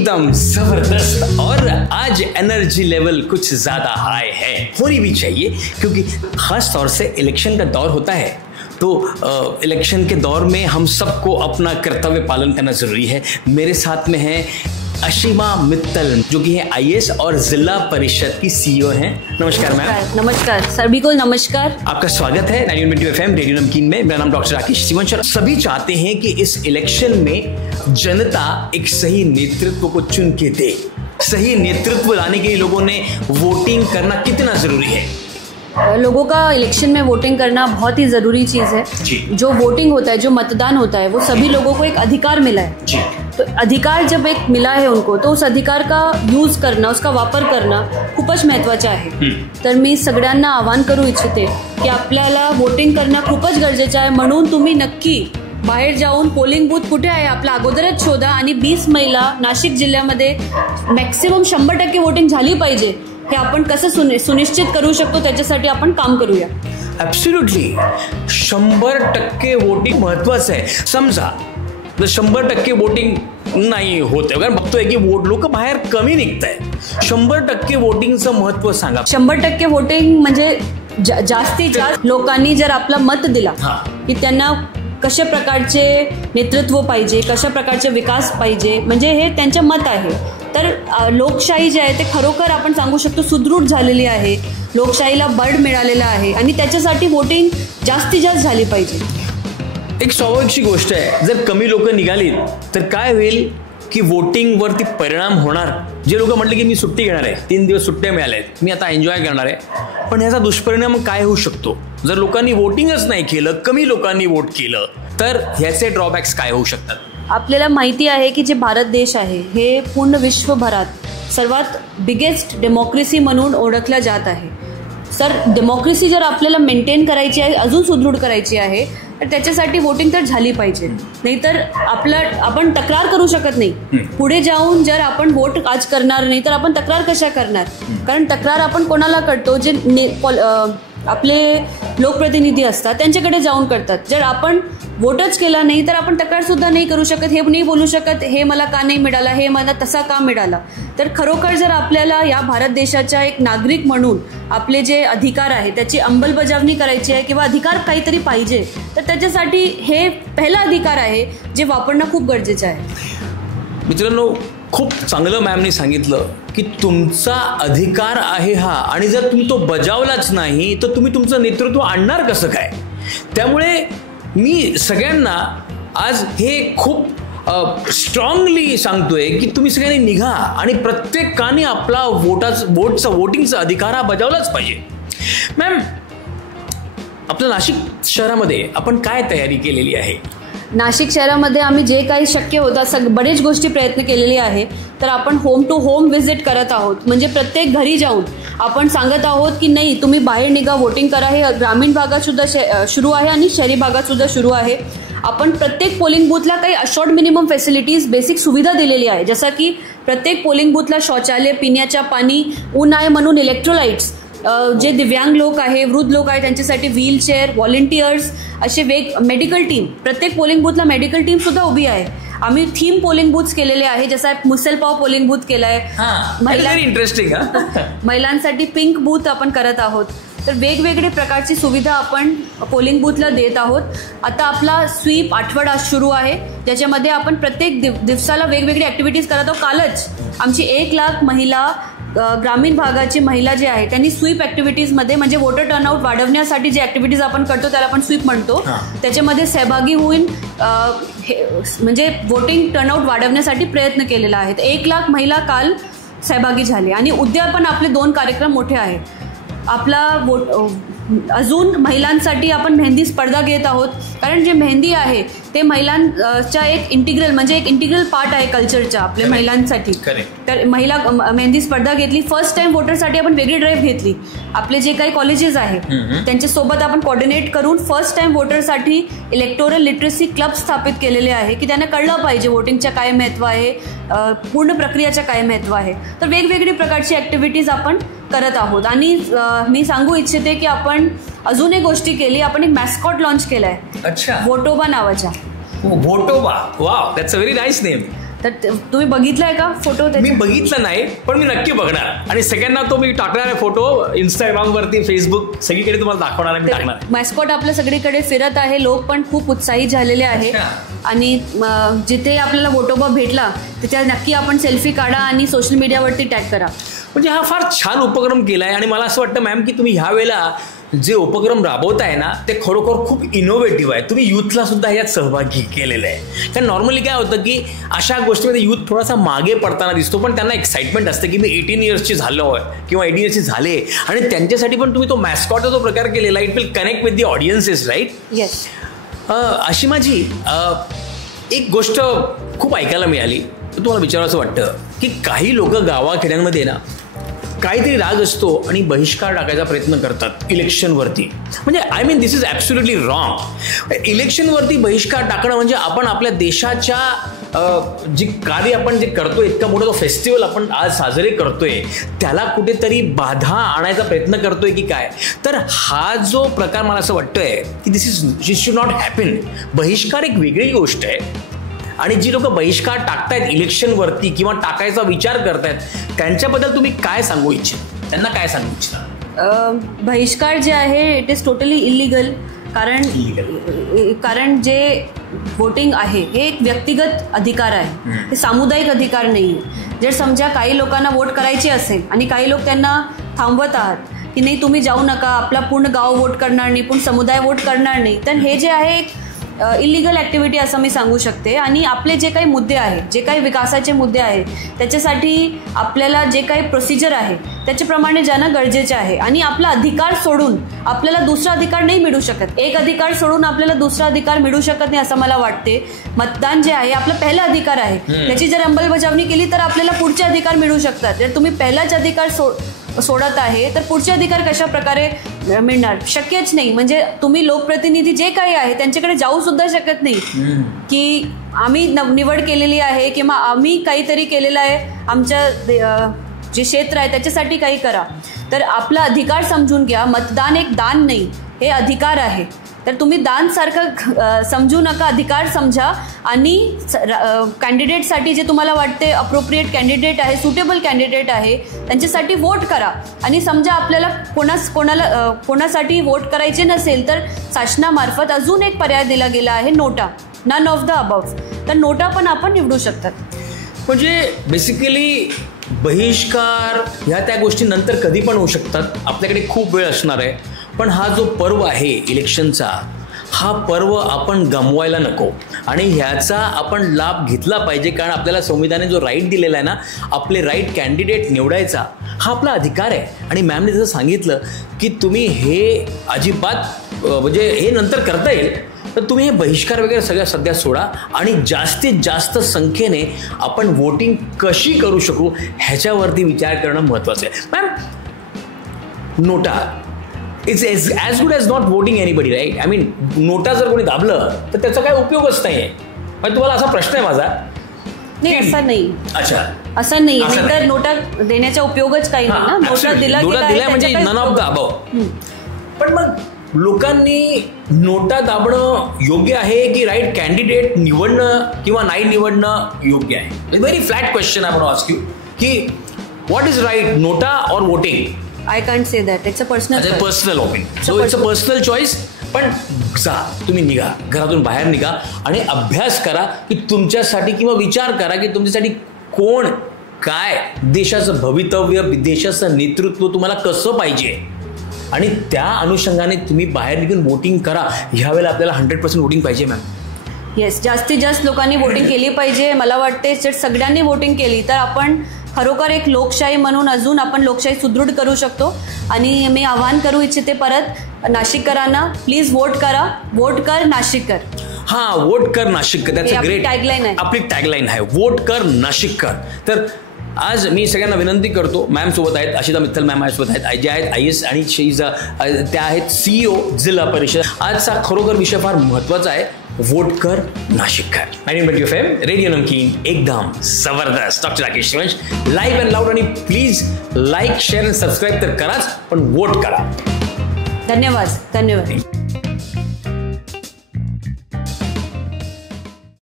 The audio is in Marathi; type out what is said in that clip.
एकदम जबरदस्त। और आज एनर्जी लेवल कुछ ज्यादा हाई है, होनी भी चाहिए, क्योंकि खास तौर से इलेक्शन का दौर होता है। तो इलेक्शन के दौर में हम सबको अपना कर्तव्य पालन करना जरूरी है। मेरे साथ में है अशीमा मित्तल, जो कि है आईएएस और जिला परिषद की सीईओ हैं। नमस्कार मैम। नमस्कार सभी को, नमस्कार। आपका स्वागत है 91 FM रेडियो नमकीन में। मेरा नाम डॉक्टर राकेश सीवंशर। सभी चाहते हैं कि इस इलेक्शन में जनता एक सही नेतृत्व को चुन के दे। सही नेतृत्व लाने के लिए लोगों ने वोटिंग करना कितना जरूरी है? लोगों का इलेक्शन में वोटिंग करना बहुत ही ज़रूरी चीज़ है। जो वोटिंग होता है, जो मतदान होता है, वो सभी लोगों को एक अधिकार मिला है जी। तो अधिकार जब एक मिला आहे उनको, तो उस अधिकार का यूज करना, उसका वापर करणं खूपच महत्त्वाचं आहे। तर मी सगळ्यांना आवाहन करू इच्छिते की आपल्याला वोटिंग करणं खूपच गरजेचं आहे। म्हणून तुम्ही नक्की बाहेर जाऊन पोलिंग बूथ कुठे आहे आपला अगोदरच शोधा आणि 20 मेला नाशिक जिल्ह्यामध्ये मॅक्सिमम 100% वोटिंग झाली पाहिजे। हे आपण कसं सुनिश्चित करू शकतो, त्याच्यासाठी आपण काम करूया। ॲब्सोल्युटली 100% वोटिंग महत्वाचं आहे। समजा जर 100% वोटिंग नाही होते, कारण बघतोय की लोक बाहेर कमी निघताय, 100% वोटिंगचं महत्व सांगा। 100% वोटिंग म्हणजे जास्तीत जास्त लोकांनी जर आपला मत दिला की त्यांना कशा प्रकारचे नेतृत्व पाहिजे, कशा प्रकारचे विकास पाहिजे, म्हणजे हे त्यांचे मत आहे। तर लोकशाही जी आहे ते खरोखर आपण सांगू शकतो सुदृढ झालेली आहे, लोकशाहीला बळ मिळालेला आहे आणि त्याच्यासाठी वोटिंग जास्तीत जास्त झाली पाहिजे। एक स्वाभाविकची गोष्ट आहे, जर कमी लोक निघाली तर काय होईल की वोटिंग वरती परिणाम होणार। जे लोक म्हटले की मी सुट्टी घेणार आहे, 3 दिवस सुट्ट्या मिळाल्या आहेत, मी आता एन्जॉय करणार आहे, पण ह्याचा दुष्परिणाम काय होऊ शकतो? जर लोकांनी वोटिंगच नाही केलं, कमी लोकांनी वोट केलं, तर ह्याचे ड्रॉबॅक्स काय होऊ शकतात? आपल्याला माहिती आहे की जे भारत देश आहे हे पूर्ण विश्वभरात सर्वात बिगेस्ट डेमोक्रेसी म्हणून ओळखला जात आहे। सर, डेमोक्रेसी जर आपल्याला मेंटेन करायची आहे, अजून सुदृढ करायची आहे, तर त्याच्यासाठी वोटिंग तर झाली पाहिजे। नाहीतर आपण तक्रार करू शकत नाही। पुढे जाऊन जर आपण वोट आज करणार नाही तर आपण तक्रार कशा करणार? कारण तक्रार आपण कोणाला करतो? जे आपले लोकप्रतिनिधी असतात त्यांच्याकडे जाऊन करतात। जर आपण वोटच केला नाही तर आपण तक्रार सुद्धा नाही करू शकत, हे नाही बोलू शकत हे मला का नाही मिळाला, हे मला तसा का मिळाला। तर खरोखर जर आपल्याला या भारत देशाच्या एक नागरिक म्हणून आपले जे अधिकार आहे त्याची अंमलबजावणी करायची आहे किंवा अधिकार काहीतरी पाहिजे, तर त्याच्यासाठी हे पहिला अधिकार आहे जे वापरणं खूप गरजेचं आहे। मित्रांनो, खूप चांगलं मॅमने सांगितलं की तुमचा अधिकार आहे हा, आणि जर तुम्ही तो बजावलाच नाही तर तुम्ही तुमचं नेतृत्व आणणार कसं काय? त्यामुळे मी सगळ्यांना आज हे खूप स्ट्रॉंगली सांगतोय की तुम्ही सगळ्यांनी निघा आणि प्रत्येकाने आपला वोटिंगचा अधिकार हा बजावलाच पाहिजे। मॅम, आपल्या नाशिक शहरामध्ये आपण काय तयारी केलेली आहे? नाशिक शहरामध्ये आम्ही जे काही शक्य होतं बरेच गोष्टी प्रयत्न केलेली आहे। तर आपण होम टू होम व्हिजिट करत आहोत, म्हणजे प्रत्येक घरी जाऊन आपण सांगत आहोत की नाही तुम्ही बाहेर निघा, वोटिंग करा। हे ग्रामीण भागात सुद्धा सुरू आहे आणि शहरी भागात सुद्धा सुरू आहे। आपण प्रत्येक पोलिंग बूथला काही अशोर्ड मिनिमम फॅसिलिटीज, बेसिक सुविधा दिलेली आहे, जसं की प्रत्येक पोलिंग बूथला शौचालय, पिण्याच्या पाणी, ऊन आहे म्हणून इलेक्ट्रोलाइट्स, जे दिव्यांग लोक आहे, वृद्ध लोक आहे त्यांच्यासाठी व्हीलचेअर, व्हॉलंटियर्स, असे मेडिकल टीम, प्रत्येक पोलिंग बूथला मेडिकल टीम सुद्धा उभी आहे। आम्ही थीम पोलिंग बूथ केलेले आहे, जसं मुसलपाव पोलिंग बूथ केलाय, इंटरेस्टिंग महिलांसाठी पिंक बूथ आपण करत आहोत। तर वेगवेगळे प्रकारची सुविधा आपण पोलिंग बूथला देत आहोत। आता आपला स्वीप आठवडा सुरू आहे, ज्याच्यामध्ये आपण प्रत्येक दिवसाला वेगवेगळी ऍक्टिव्हिटीज करत आहोत। कालच आमची 1 लाख महिला, ग्रामीण भागाची महिला जे आहे त्यांनी स्वीप ऍक्टिव्हिटीजमध्ये, म्हणजे वोटर टर्नआउट वाढवण्यासाठी जे ऍक्टिव्हिटीज आपण करतो त्याला आपण स्वीप म्हणतो, त्याच्यामध्ये सहभागी होऊन म्हणजे वोटिंग टर्नआउट वाढवण्यासाठी प्रयत्न केलेला आहे। 1 लाख महिला काल सहभागी झाले आणि उद्या पण आपले 2 कार्यक्रम मोठे आहेत। आपला अजून महिलांसाठी आपण मेहंदी स्पर्धा घेत आहोत, कारण जे मेहंदी आहे ते महिलांच्या एक इंटिग्रल पार्ट आहे कल्चरच्या आपल्या महिलांसाठी। तर महिला मेहंदी स्पर्धा घेतली, फर्स्ट टाइम वोटरसाठी आपण वेगळी ड्राईव्ह घेतली। आपले जे काही कॉलेजेस आहेत त्यांच्यासोबत आपण कोऑर्डिनेट करून फर्स्ट टाइम वोटरसाठी इलेक्टोरल लिटरसी क्लब स्थापित केलेले आहे की त्यांना कळलं पाहिजे वोटिंगचं काय महत्त्व आहे, पूर्ण प्रक्रियाचं काय महत्त्व आहे। तर वेगवेगळी प्रकारची ऍक्टिव्हिटीज आपण करत आहोत। आणि मी सांगू इच्छिते की आपण अजून एक गोष्टी केली, आपण एक मॅस्कॉट लॉन्च केलाय, अच्छा, वोटोबा नावाचा। Votoba, wow, that's a very nice name. तर तुम्ही बघितलाय का फोटो? मी बघितला नाही, पण मी नक्की बघणार आणि सगळ्यांना तो मी टाकणार आहे फोटो इंस्टाग्रामवरती, फेसबुक, सगळीकडे तुम्हाला दाखवणार आहे, मी टाकणार आहे. मॅस्कॉट आपल्या सगळीकडे फिरत आहे, लोक पण खूप उत्साहित झालेले आहे आणि जिथे आपल्याला वोटोबा भेटला तिथे नक्की आपण सेल्फी काढा आणि सोशल मीडियावरती टॅग करा. म्हणजे हा फार छान उपक्रम केलाय आणि मला असं वाटतं मॅम की तुम्ही ह्या वेळेला जे उपक्रम राबवताय ना ते खरोखर खूप इनोव्हेटिव्ह आहे. तुम्ही युथला सुद्धा यात सहभागी केलेलं आहे. कारण नॉर्मली काय होतं की अशा गोष्टीमध्ये युथ थोडासा मागे पडताना दिसतो, पण त्यांना एक्साइटमेंट असतं की मी 18 इयर्सची झालो आहे किंवा 18 इयर्सची झाले आणि त्यांच्यासाठी पण तुम्ही तो मॅस्कॉटचा जो प्रकार केलेला, it will connect with the audiences, right? Yes. अशी माझी एक गोष्ट खूप ऐकायला मिळाली, तुम्हाला विचारायचं वाटतं की काही लोक गावाखेड्यांमध्ये ना काहीतरी राग असतो आणि बहिष्कार टाकायचा प्रयत्न करतात इलेक्शनवरती. म्हणजे I mean this is absolutely wrong. इलेक्शनवरती बहिष्कार टाकणं म्हणजे आपण आपल्या देशाच्या जी कार्य आपण जे करतोय, इतका मोठा जो फेस्टिवल आपण आज साजरे करतोय त्याला कुठेतरी बाधा आणायचा प्रयत्न करतोय की काय? तर हा जो प्रकार मला असं वाटतंय की दिस शुड नॉट हॅपन. बहिष्कार एक वेगळी गोष्ट आहे आणि जी लोक बहिष्कार टाकतायत इलेक्शनवरती किंवा टाकायचा विचार करतायत त्यांच्याबद्दल तुम्ही काय सांगू इच्छिता? त्यांना काय सांगू इच्छिता? बहिष्कार जे आहे इट इज टोटली इलिगल. कारण जे वोटिंग आहे हे एक व्यक्तिगत अधिकार आहे, हे सामुदायिक अधिकार नाही. जर समजा काही लोकांना वोट करायचे असेल आणि काही लोक त्यांना थांबवत आहात की नाही तुम्ही जाऊ नका, आपला पूर्ण गाव वोट करणार नाही, पूर्ण समुदाय वोट करणार नाही, तर हे जे आहे एक इलिगल ॲक्टिव्हिटी असं मी सांगू शकते. आणि आपले जे काही मुद्दे आहेत, जे काही विकासाचे मुद्दे आहेत, त्याच्यासाठी आपल्याला जे काही प्रोसिजर आहे त्याच्याप्रमाणे जाणं गरजेचं आहे. आणि आपला अधिकार सोडून आपल्याला दुसरा अधिकार नाही मिळू शकत. एक अधिकार सोडून आपल्याला दुसरा अधिकार मिळू शकत नाही असं मला वाटते. मतदान जे आहे आपला पहिला अधिकार आहे, त्याची जर अंमलबजावणी केली तर आपल्याला पुढचे अधिकार मिळू शकतात. जर तुम्ही पहिलाच अधिकार सोडत आहे तर पुढचे अधिकार कशा प्रकारे मिळणार? शक्यच नाही. म्हणजे तुम्ही लोकप्रतिनिधी जे काही आहे त्यांच्याकडे जाऊ सुद्धा शकत नाही की आम्ही निवड केलेली आहे किंवा आम्ही काहीतरी केलेलं आहे, आमच्या जे क्षेत्र आहे त्याच्यासाठी काही करा. तर आपला अधिकार समजून घ्या. मतदान एक दान नाही, हे अधिकार आहे. तर तुम्ही दान सारखं समजू नका, अधिकार समजा आणि कॅन्डिडेटसाठी जे तुम्हाला वाटते अप्रोप्रिएट कॅन्डिडेट आहे, सुटेबल कॅन्डिडेट आहे, त्यांच्यासाठी वोट करा. आणि समजा आपल्याला कोणासाठी वोट करायचे नसेल तर शासनामार्फत अजून एक पर्याय दिला गेला आहे, नोटा, नन ऑफ द अबव्ह. तर नोटा पण आपण निवडू शकतात. म्हणजे बेसिकली बहिष्कार ह्या त्या गोष्टी नंतर कधी पण होऊ शकतात, आपल्याकडे खूप वेळ असणार आहे. पण हा जो पर्व आहे इलेक्शनचा, हा पर्व आपण गमवायला नको आणि ह्याचा आपण लाभ घेतला पाहिजे. कारण आपल्याला संविधानाने जो राईट दिलेला आहे ना, आपले राईट कॅन्डिडेट निवडायचा, हा आपला अधिकार आहे. आणि मॅमने जसं सांगितलं की तुम्ही हे अजिबात म्हणजे हे नंतर करता येईल, तर तुम्ही हे बहिष्कार वगैरे सगळ्या सध्या सोडा आणि जास्तीत जास्त संख्येने आपण वोटिंग कशी करू शकू ह्याच्यावरती विचार करणं महत्त्वाचं आहे. Ma'am, NOTA it's as good as not voting anybody, right? I mean NOTA जर कोणी दाबलं तर त्याचा काय उपयोगच नाही आहे. पण तुम्हाला असा प्रश्न आहे माझा? नाही, असं नाही. अच्छा, असं नाही. नंतर नोटा देण्याचा उपयोगच काही नाही ना. नोटा दिला म्हणजे नन ऑफ द अबव्ह. पण मग लोकांनी नोटा दाबणं योग्य आहे की राईट कॅन्डिडेट निवडणं किंवा नाही निवडणं योग्य आहे? Very flat question I want to ask you की what is right, NOTA or voting? I can't say that. It's a personal choice. Personal opinion. So it's a personal choice. पण जा, तुम्ही निघा, घरातून बाहेर निघा आणि अभ्यास करा की तुमच्यासाठी किंवा विचार करा की तुमच्यासाठी कोण, काय, देशाचं भवितव्य, देशाचं नेतृत्व तुम्हाला कसं पाहिजे आणि त्या अनुषंगाने तुम्ही बाहेर निघून वोटिंग करा. ह्यावेळेला आपल्याला 100% वोटिंग पाहिजे मॅम. येस, जास्तीत जास्त लोकांनी वोटिंग केली पाहिजे. मला वाटते जर सगळ्यांनी वोटिंग केली तर आपण खरोखर एक लोकशाही म्हणून अजून आपण लोकशाही सुदृढ करू शकतो. आणि मी आवाहन करू इच्छिते परत नाशिककरांना, प्लीज वोट करा. वोट कर नाशिक कर. हा, वोट कर नाशिक कर, त्याचं ग्रेट टॅगलाईन आहे. आपली टॅगलाईन आहे, वोट कर नाशिक कर. तर आज मी सगळ्यांना विनंती करतो, मॅम सोबत आहेत, आशिता मित्तल मॅम सोबत आहेत, जे आहेत IAS आणि त्या आहेत CEO जिल्हा परिषद. आजचा खरोखर विषय फार महत्त्वाचा आहे, वोट कर नाशिककर. 90 FM रेडिओ नमकीन, एकदम जबरदस्त. Doctor Rakesh Shivansh, live and loud. आणि प्लीज लाईक, शेअर आणि सबस्क्राईब तर कराच, पण वोट करा. धन्यवाद.